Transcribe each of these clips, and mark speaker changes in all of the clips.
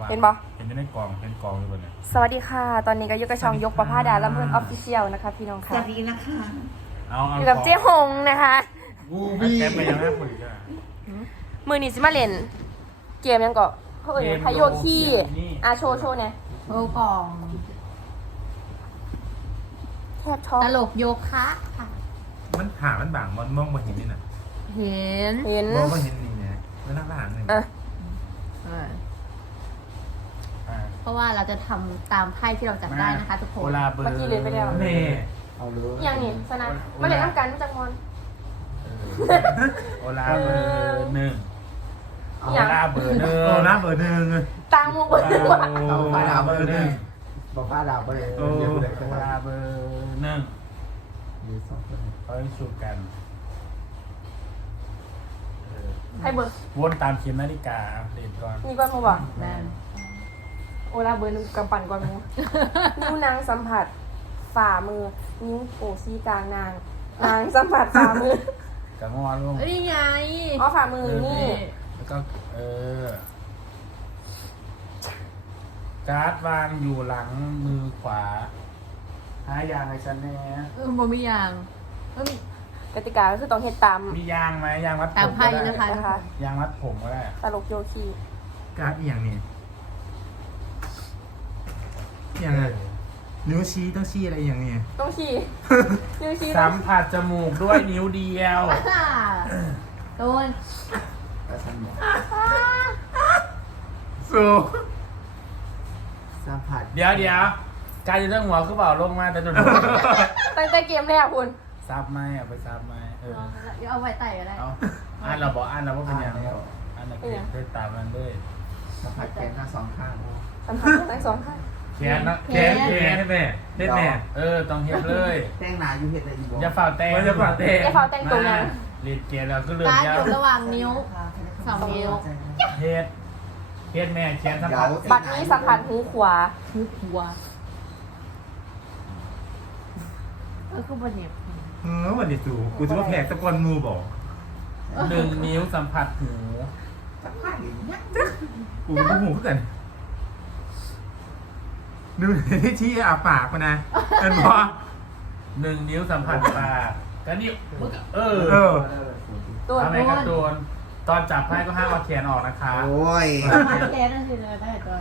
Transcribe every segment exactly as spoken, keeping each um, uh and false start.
Speaker 1: เห็นปะ
Speaker 2: เห็นในกล่องเป็นกล่องอยู่บนเนี่ย
Speaker 1: สวัสดีค่ะ ตอนนี้ก็ยกกระชองยกประผ้าดาลำเพื่อนออฟฟิเชียลนะคะพี่น้อง
Speaker 3: ส
Speaker 1: ค่ะ
Speaker 3: วัสดีนะคะ
Speaker 2: เอาเอา
Speaker 1: อยู่กับเจ๊หงนะคะ
Speaker 2: กูพี่แกไปยังไม่คุยกัน
Speaker 1: มือนี้สิมาเล่นเกมยังก็เขาเอ่ยพายโยคีอาโชว์โชว์เนี่ย
Speaker 3: โอ้กล่อง
Speaker 1: แทบช็อก
Speaker 3: ตลกโยคะค่ะ
Speaker 2: มันหามันบางมันมองมาเห็นนี่น่ะ
Speaker 3: เห็น
Speaker 1: เห็น
Speaker 2: มองมาเห็นนี่นะแล้วนั่งหลังหนึ่ง
Speaker 1: เออ
Speaker 3: เออ
Speaker 2: อ่า
Speaker 3: เพราะว่าเราจะทำตามไพ่ที่เราจัดได้นะคะทุกคน
Speaker 2: โอลาเบอร์
Speaker 1: เมื่อกี้เรียนไปแล้ว
Speaker 2: เน่
Speaker 4: เอาเลย
Speaker 1: อย่างนี้สนะมาเล่นน้ำกันมาจากมอน
Speaker 2: เออโอลาเบอร์หนึ่งโอ
Speaker 1: อย่าง
Speaker 2: ลาเบอร์หนึ่งโอลาเบอร์หนึ่ง
Speaker 1: ตางมูเบอร์ว่า
Speaker 2: โอลาเบอร์หนึ่ง
Speaker 4: บอกผ้าดาวไปเลย
Speaker 2: โอ
Speaker 4: เดี๋ยวไปเลยก็ได้
Speaker 2: ลาเบอร์หนึ่ง
Speaker 4: มีสองคน
Speaker 2: เขาให้ชูกันเออ
Speaker 1: ให้เบอร์
Speaker 2: วนตามเข็มนาฬิกาเรียนก่อน
Speaker 1: นี่ก้อนมูบอก
Speaker 3: แม่น
Speaker 1: โอลาเบอร์หนึงกำปั่นก้อนมูนิ้วนางสัมผัสฝ่ามือนิ้วโป้ซี่กลางนางนางสัมผัสฝ่ามือ
Speaker 2: กระงอลง
Speaker 3: เอ้ยไง
Speaker 1: อ๋อฝ่ามือนี่
Speaker 2: แล้วก็เออ การ์ดวางอยู่หลังมือขวาหายางให้ฉันแน่
Speaker 3: เออบ่มีอย่างเอ้ย
Speaker 1: กติกาก็คือต้องเฮ็ดตาม
Speaker 2: มียางไหมยางวัดผม
Speaker 3: ตามไพ่
Speaker 2: ก็ได้
Speaker 3: นะคะ
Speaker 1: นะคะ
Speaker 2: ยางวัดผมก็ได้
Speaker 1: ตลกโยคี
Speaker 4: การ์ดอีกอย่างนี้อย่างไรนิ้วชี้ต้องชี้อะไรอย่างนี้
Speaker 1: ต้องชี้นิ้วชี้
Speaker 2: สัมผัสจมูกด้วยนิ้วเดียว
Speaker 3: อ่าโดน
Speaker 4: แต่ฉันบอก
Speaker 2: สู้
Speaker 4: สัมผัส
Speaker 2: เดี๋ยวเดี๋ยวการจะเรื่องหัวคือเปล่าลงมาแต่โดน
Speaker 1: ตั้งแต่เกมแรกคุณ
Speaker 2: ซับไหมอ่ะไปซับไหมเออ
Speaker 3: เอาไว้ไต่ก็ได้
Speaker 2: เอาอ่านเราบอกอ่านเราว่าเป็นยังอ่านเราเป็นได้ตามมันด้วย
Speaker 4: สัมผัสแขนทั้งสองข้าง
Speaker 1: สัมผัสทั้งสองข้าง
Speaker 2: แขนนะแขนแขนให้แม่เล่นแม่เออต้องเฮ็ดเลย
Speaker 4: แต้งหนาอยู่เห็ดอะไรอีกบอก
Speaker 2: อย่าฝ่าแตงอย่าฝ่าแตง
Speaker 1: อย่าเฝ้าแต่งตัวนะ
Speaker 2: เรียนเกียร์แล้วก็เริ่ม
Speaker 3: การ
Speaker 2: ยา
Speaker 3: อ
Speaker 2: ว
Speaker 3: ยู่ระหว่างนิ้ว สองนิ้ว
Speaker 2: เฮ็ดเฮ็ดแม่แขนสัมผัส
Speaker 1: บัตรนี้สัมผัสหูขวา
Speaker 3: คือหัวเออคือบนเน็บ
Speaker 4: เออวันนี้สูกูจะว่าแผลตะกอนมูบอก
Speaker 2: หนึ่งนิ้วสัมผัสหู
Speaker 4: สัมผัสอย่างเงี้ยกูก็หูขึ้นกันดูที่ชี้อาปากมานะเป็นพอ
Speaker 2: หนึ่งนิ้วสัมผัสปากก็นิ้วเออ
Speaker 4: เออ
Speaker 1: ตัว
Speaker 2: ทำไมกระโดนตอนจับไพ่ก็ห้ามเอาแขนออกนะคะ
Speaker 4: โอ้ย
Speaker 3: แค่นั้นสิเลยได้ตัว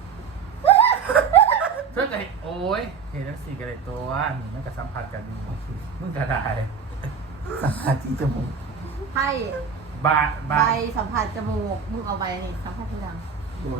Speaker 2: เพื่อไงโอ้ยเห็นทั้งสี่กระเด็นตัวหนึ่งมันก็สัมผัสกันดูมึงกระได
Speaker 4: สัมผัสที่จมูก
Speaker 3: ไพ่
Speaker 2: บา
Speaker 3: ใบ
Speaker 2: บา
Speaker 3: สัมผัสจมูกมึงเอาใบนี่สัมผัสที่หลัง
Speaker 4: โอ้ย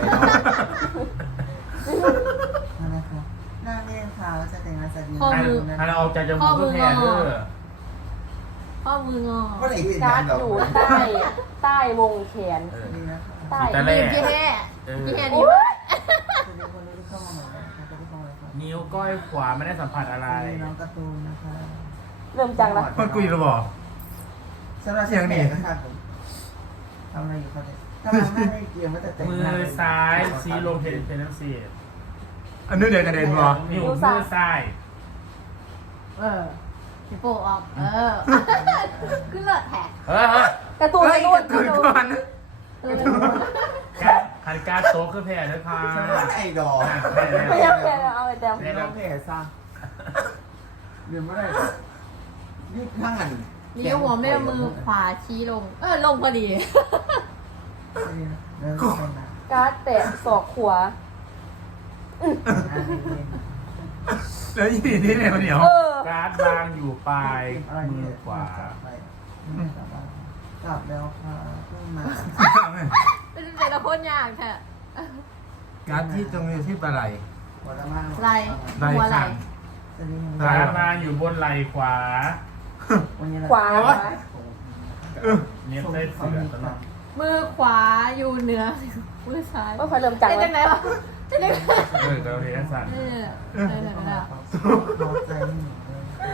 Speaker 5: นั่นนะคะหน้าเล่นค่ะว่าจะแต่งงานจะดี
Speaker 2: อันอันออกจากจมูกเพื่อแพ้เด้อ
Speaker 3: ข้อมืองอ
Speaker 4: ก็ไหนเห็น
Speaker 1: การ์
Speaker 4: กั
Speaker 1: ด
Speaker 4: นหรอ
Speaker 1: อยู่ใต้ใต้วงแขน
Speaker 2: เออ
Speaker 5: ดีนะคะ
Speaker 1: ใต้
Speaker 2: แต่แร
Speaker 3: นี่
Speaker 2: ก
Speaker 3: พี่แห่พี่แห่นี่
Speaker 1: โอ้ย
Speaker 5: จะมีคนรู้ที่เข้ามาใหม่นะคะจะได้เข้ามาค่ะ
Speaker 2: นิ้วก้อยขวาไม่ได้สัมผัสอะไร
Speaker 5: มีน้องการ์ตูนนะคะ
Speaker 1: เริ่มจังละ
Speaker 4: คนกูอยู่ระบอก
Speaker 5: สำหรับ
Speaker 4: เสียงนี่
Speaker 5: นะคะผมทำอะไรอยู่ครับเนี่ยถ้ามาไม่ได้เกี่ยวก็จะแต่ง
Speaker 2: มื
Speaker 5: หน้า
Speaker 2: อซ้ายซีลงเพนเพนทั้งสี่
Speaker 4: อันนู้นเดินกระเด็นบอ
Speaker 2: นิ้วมือซ้าย
Speaker 3: เออพี่โป้ออก เออ ขึ้นเลิศแท็ก
Speaker 2: เฮ้ยเฮ้ย
Speaker 1: การ์ตูน
Speaker 4: เฮ้ย
Speaker 1: การ์ตู
Speaker 4: ก
Speaker 1: น
Speaker 4: ระ
Speaker 1: การ์ตู
Speaker 4: ตุนก่อน
Speaker 1: น
Speaker 4: นะ
Speaker 3: เออ
Speaker 2: การหันการโต๊ะคือแพ้ด้วยค่ะ
Speaker 4: ฉันว่าไอ้ดอก
Speaker 1: ไม่ยอมแพ้แล้วเอาไปแต้ม
Speaker 4: ไม่ต้องแผลซะเดี๋ยวไม่ได้ยืดข้างอัน
Speaker 3: เลี้ยวหัวแม่มือขวาชี้ลง เออ ลงพอดี
Speaker 5: ดีนะเดินเข้ามา
Speaker 1: การ์ดแตะศอกขวา
Speaker 5: อ่าเล่น
Speaker 4: แล้วยี่นี่เนี่ยมันเหนียว
Speaker 1: เออ
Speaker 2: การ์ดวางอยู่ปลาย
Speaker 5: ๆอะไร
Speaker 2: มื
Speaker 5: เนี่
Speaker 2: อยขวา
Speaker 5: ไปไม่กลับบ้านกลับแล้วค่ะเพิ่งมา
Speaker 3: เป็นแต่ละคนยากแท้
Speaker 4: การที่ตรงนี้ที่ปลาไหล
Speaker 5: หัวละมั่ง
Speaker 3: ไร
Speaker 4: ไหล่
Speaker 3: หัวไหล
Speaker 4: ข้าง
Speaker 5: จะมี
Speaker 2: การ์ดวางอยู่บนไหล่ขวา
Speaker 5: วันนี้
Speaker 1: ขวาขวา
Speaker 4: เออ
Speaker 2: เน็บได้เสือตลอด
Speaker 3: มือขวาอยู่เหนือ มือซ้าย
Speaker 1: ก็ค่อยเริ่มจัง
Speaker 3: เป็น
Speaker 1: เล
Speaker 3: จั
Speaker 1: ย
Speaker 3: งไหนวะเป็นจังไหน
Speaker 2: เออเราเรียนสั่น
Speaker 3: เออเออเออเออ
Speaker 5: พอใจหนูเลย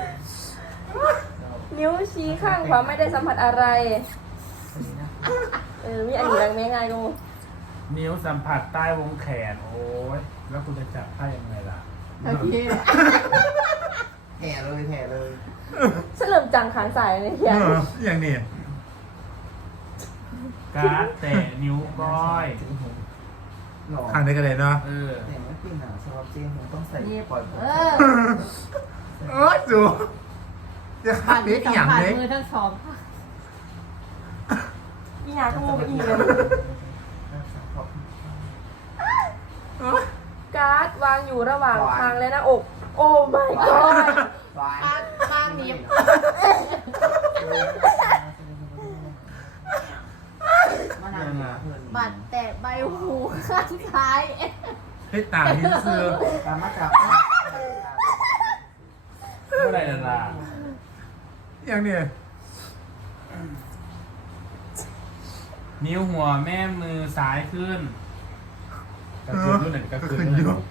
Speaker 1: นิ้วชี้ข้างขวาไม่ได้สัมผัสอะไร
Speaker 5: ดีนะ
Speaker 1: เออ มีอันนี้แรงไม่ง่ายดู
Speaker 2: นิ้วสัมผัสใต้วงแขน โอ้ยแล้วคุณจะจับไพ่ยังไงล่ะ
Speaker 3: โอเค
Speaker 5: แห่เลยแห่เลย
Speaker 1: ฉันเริ่มจังขางสายเลย
Speaker 4: เอ
Speaker 1: เฮีย
Speaker 4: ออย่างนี้
Speaker 2: การ์ดแตะนิ้วก้อย
Speaker 4: นหรอ
Speaker 2: ทางได้กันเลยเนาะเออ
Speaker 4: แต่ไม่เป็นอ่ะสำหรับเจมผมต้องใส่
Speaker 3: หยิบ
Speaker 4: ปล่อยผม
Speaker 3: เออ
Speaker 2: เออจูจะ
Speaker 3: ผ่า
Speaker 2: ขั
Speaker 3: น
Speaker 2: บ
Speaker 3: มื
Speaker 2: เล็
Speaker 3: อก สัม
Speaker 2: อย่าง
Speaker 3: ผัส
Speaker 2: เล็ก
Speaker 3: มือทั้งสอง
Speaker 1: อีหยาก็มูไปอีกเลย การ์ดวางอยู่ระหว่างคางและหน้าอก โอ้ my god
Speaker 3: ป้าป้าหนีบ
Speaker 4: มะนาวเนี่ยเพื่อน
Speaker 3: บัตรแตะใบหูข้างซ้าย
Speaker 2: เฮ้ยต่างที่เสื้อ
Speaker 4: ตามมาจาก
Speaker 2: เมื่อไรล่ะล่ะอย่างเนี้ยนิ้วหัวแม่มือซ้ายขึ้นกระคืนด้วยหนึ่งกระคืนด้วยหนึ่ง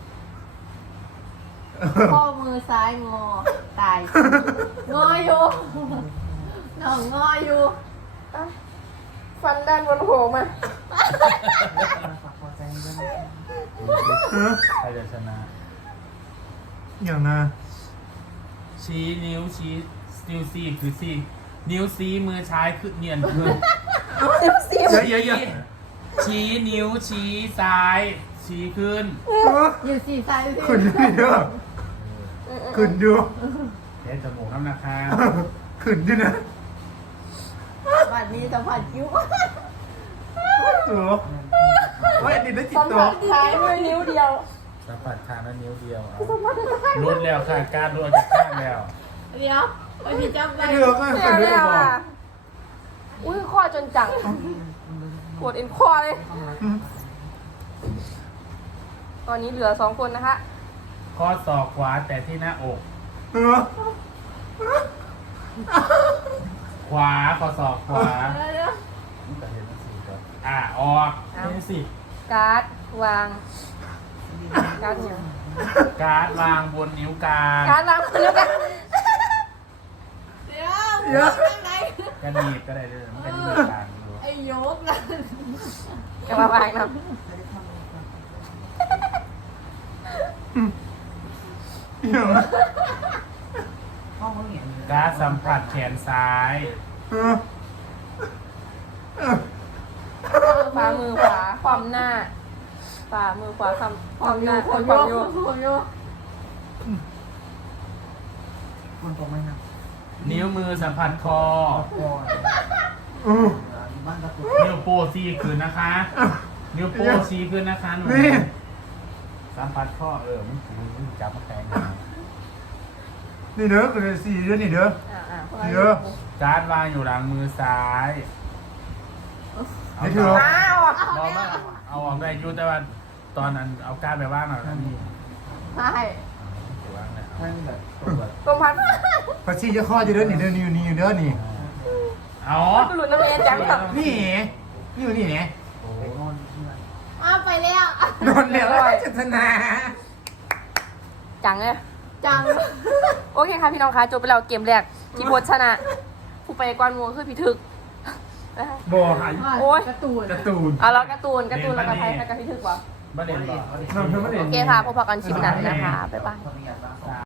Speaker 3: ข้อมือซ้ายงอ ตาย งออยู่น้องงออยู่
Speaker 1: อ่ะฟันด้านบนโผล่มา
Speaker 4: ฝากพอใจด้วยนะ
Speaker 2: ใครจะชนะ
Speaker 5: อย่างนะ
Speaker 2: ชี้นิ้วชี้นิ้วซีคือซีนิ้วซีมือซ้ายขึ้นเนียนขึ้น
Speaker 1: ซิมซิม
Speaker 2: เยอะเยอะเยอะชี้นิ้วชี้ซ้าย ชี้ขึ้น
Speaker 3: อยู่สี่ซ้ายสิ
Speaker 5: ขึ้นด้วยเด้อขึ้นด้วย
Speaker 2: เดี๋ยวจมูกน้ำนะคะ
Speaker 5: ขึ้นด้วยนะ
Speaker 3: บัตรนี้สัมผัสคิ้ว
Speaker 5: เออว่าอันนี้ได้จิต
Speaker 1: สัม
Speaker 5: ตัว
Speaker 1: ผัสท้ายด้วยนิ้วเดียว
Speaker 2: สัมผัสคางนั้นนิ้วเดียวเอารุดแล้วค่ะการรุดออกจากข้างแล้ว
Speaker 3: เดี๋ยวไอ้พี่จับไป
Speaker 5: เดี๋ยวก็
Speaker 1: ไม่
Speaker 5: ขึ้น
Speaker 1: เอา
Speaker 5: ด้ว
Speaker 1: ไม่
Speaker 5: ย
Speaker 1: เอา
Speaker 5: บอก
Speaker 1: อ่ะอุ้ยข้อจนจังปวดเอ็นข้อเลย ตอนนี้เหลือสองคนนะคะ
Speaker 2: ข้อศอกขวาแต่ที่หน้าอก
Speaker 5: เออ
Speaker 2: ขวาข้อศอกขวา
Speaker 3: เดี๋ยวเดี๋ยว
Speaker 2: แต่เห็นมันสี่ก่อนอ่ะออกนี่สิ
Speaker 1: การ์ดวาง การ์ดเนี่ย
Speaker 2: การ์ดวางบนนิ้วกลาง
Speaker 1: การ์ดวางเดียวกัน
Speaker 3: เดี๋ยวเดี๋ยวไหน
Speaker 2: กระดีบก็ได้เลยมันกระดีบกลางดู
Speaker 3: ไอ้ยกนะ
Speaker 1: กระวางนะ
Speaker 5: อย่างนะ
Speaker 4: ห้องเขาเห็น
Speaker 2: การ์ดสัมผัสแขนซ้าย
Speaker 5: เออเออ
Speaker 1: ฝ่ามือขวาความหน้าฝ่ามือขวาความความหน้า
Speaker 3: ขอ
Speaker 1: ความ
Speaker 3: โย
Speaker 1: โย
Speaker 3: ก
Speaker 1: ก
Speaker 3: ขอโยก
Speaker 4: มันตรงไหมนะ
Speaker 2: นิ้วมือสัมผัสคอ
Speaker 4: ก่อน
Speaker 5: เออ
Speaker 4: บ้านตะกุด
Speaker 2: นิ้วโป้ชี้คืนนะคะ นิ้วโป้ชี้คืนนะคะหนู
Speaker 5: นี่
Speaker 2: สัมผัสข้อเออมันถือมันจับมาแทงกัน
Speaker 5: นี่เด้อคือสี่เด้อนี่เด้อ
Speaker 1: อ่าอ่า
Speaker 5: สี่เด้อ
Speaker 2: การ์ดวางอยู่หลังมือซ้าย
Speaker 5: นี่คือ
Speaker 1: อ้าวอ่ะ
Speaker 2: ลองมาเอาออกได้อยูแต่ว่าตอนนั้นเอาการ์ดไปว่างหน่อยนะนี่
Speaker 3: ใช่
Speaker 2: วางเลยเอา
Speaker 4: ท่านแบบตรงแบบ
Speaker 1: กรมพันธุ์
Speaker 5: พอชี้จะข้อจะเด้อนี่เด้อนี่นี่เด้อนี่
Speaker 2: เอา
Speaker 1: หลุดน้ำเย็นจังแบบ
Speaker 5: นี่นี่อยู่นี่เนี่ย
Speaker 2: โอ้
Speaker 4: ไปนอนที่ไหน
Speaker 3: อ้าวไปแล้ว
Speaker 5: นอนแล้วจะชนะ
Speaker 1: จังเลย
Speaker 3: จัง
Speaker 1: โอเคค่ะพี่น้องคะจบไปแล้วเกมแรกที่โพสชนะ ผู้ไปกวนมัวคือพี่ถึกนะคะ
Speaker 5: บ่หาย
Speaker 1: โอ๊ย
Speaker 3: การ์ตูน
Speaker 5: การ์ตูน
Speaker 1: เอาแล้วการ์ตูนการ์ตูนแล้วก็ไทยกับพี่ถึกวะ
Speaker 2: บ้านเด่นบ่
Speaker 5: นอนเพิ่มไม่ได้
Speaker 1: โอเคค่ะพบกันคลิปหน้านะคะบ๊ายบาย
Speaker 4: คนนี้อยากมา